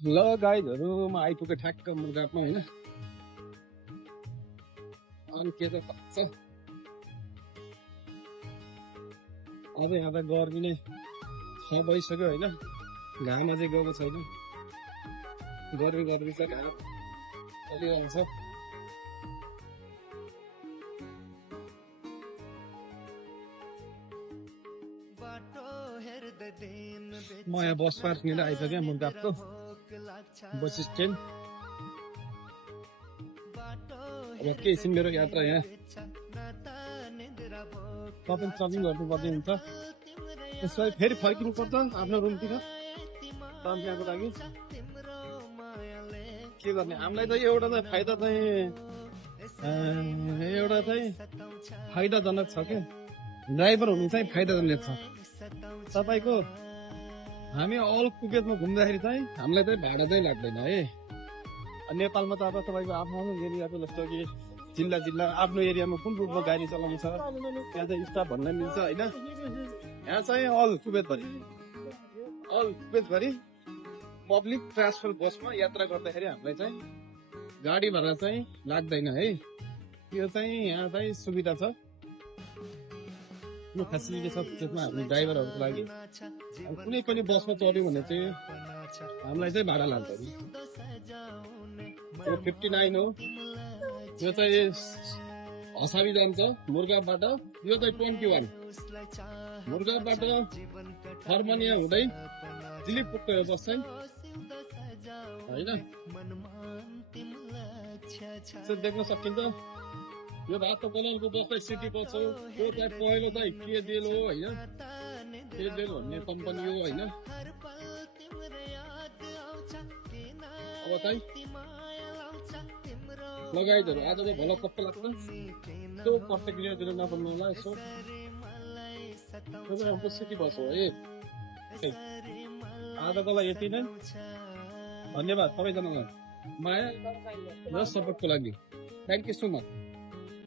ल गाइजहरू म आइपुगेँ ठ्याक्क मुर्गापमा होइन अनि के त भन्छ अब यहाँ त गर्मी नै 6 भइसक्यो होइन घाम अझै गएको छैन गर्मी गर्मी छ घाम चलिरहेको छ म यहाँ बस पार्क लिएर आइसकेँ मुर्गापको बस स्ट्यान्ड अब के एकछिन मेरो यात्रा यहाँ तपाईँ ट्रकिङ गर्नु पर्ने हुन्छ त्यसपछि फेरि फर्किनु पर्छ आफ्नो रुमतिर त्यहाँको लागि के गर्ने हामीलाई त एउटा चाहिँ फाइदा चाहिँ फाइदाजनक छ क्या ड्राइभर हुनु चाहिँ फाइदाजनक छ तपाईँको हामी अल पुगेतमा घुम्दाखेरि चाहिँ हामीलाई चाहिँ भाडा चाहिँ लाग्दैन है नेपालमा त अब तपाईँको आफ्नो एरियाको जस्तो कि जिल्ला जिल्ला आफ्नो एरियामा कुन रूपमा गाडी चलाउँछ त्यहाँ चाहिँ स्टाफ भन्न मिल्छ होइन यहाँ चाहिँ अल कुवेतभरि पब्लिक ट्रान्सपोर्ट बसमा यात्रा गर्दाखेरि हामीलाई चाहिँ गाडी भाडा चाहिँ लाग्दैन है यो चाहिँ यहाँ चाहिँ सुविधा छ यो फेसिलिटी छ त्यसमा हामी ड्राइभरहरूको लागि कुनै पनि बसमा चढ्यो भने चाहिँ हामीलाई चाहिँ भाडा लाग्दैन यो 59 हो यो चाहिँ हसाबी जान्छ मुर्गाबाट यो चाहिँ 21 मुर्गाबाट फर्मनिया हुँदै दिल्ली पुग्छ यो बस चाहिँ होइन देख्न सकिन्छ यो रातो कलरको बस चाहिँ सिटी बस हो यो चाहिँ पहिलो चाहिँ के डेल हो होइन के डेल भन्ने कम्पनी हो होइन अब चाहिँ लगाइदिएर आजको भल कस्तो लाग्छ त्यो प्रतिक्रिया दिन नपर्नु होला यसो हाम्रो सिटी बस हो है आजको लागि यति नै धन्यवाद सबैजनालाई माया र सपोर्टको लागि थ्याङ्क यू सो मच